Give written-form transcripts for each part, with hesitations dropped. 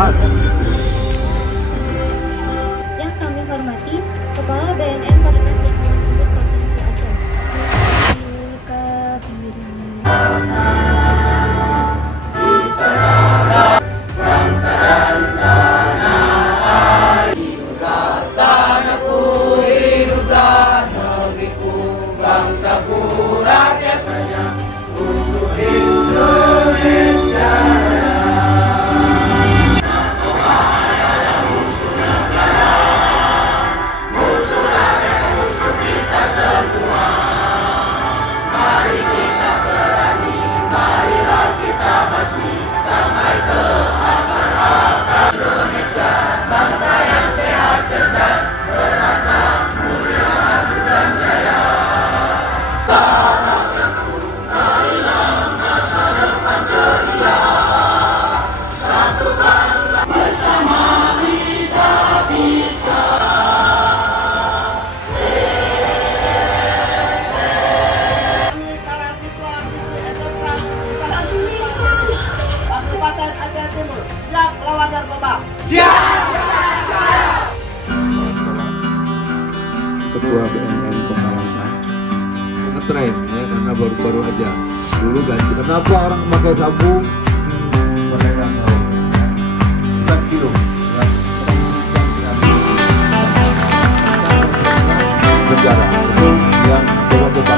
sehat. Yang kami hormati Kepala BNN Koordinasi Lingkungan Hidup Provinsi Aceh. Kabupaten Aceh Timur, siap melawan narkoba. Ketua BNN Kota Langsa ngetren ya, karena baru-baru aja. Dulu ganti, kenapa orang memakai sabu? Mereka tahu 4 kilo ya. Penjara itu yang coba-coba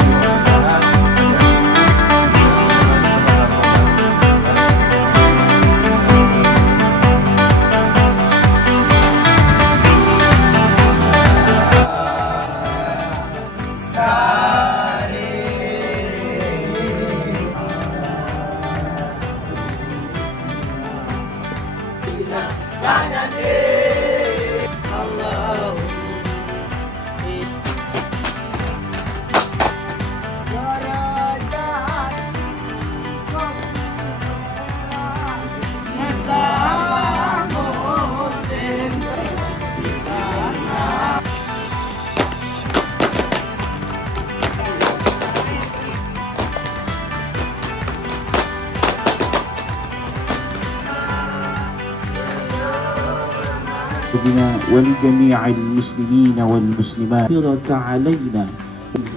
ولجميع المسلمين والمسلمات علينا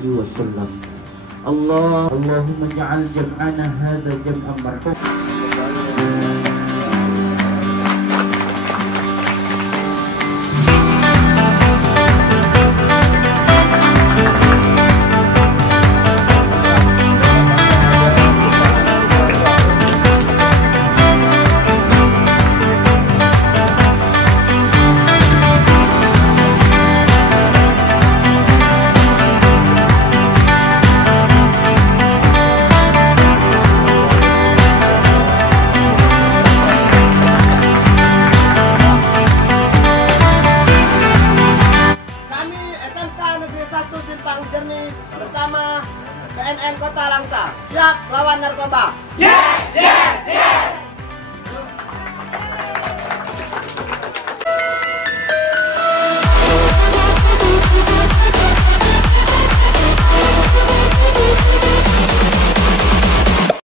وسلم اللهم اجعل جمعنا هذا جمعا مرحوما.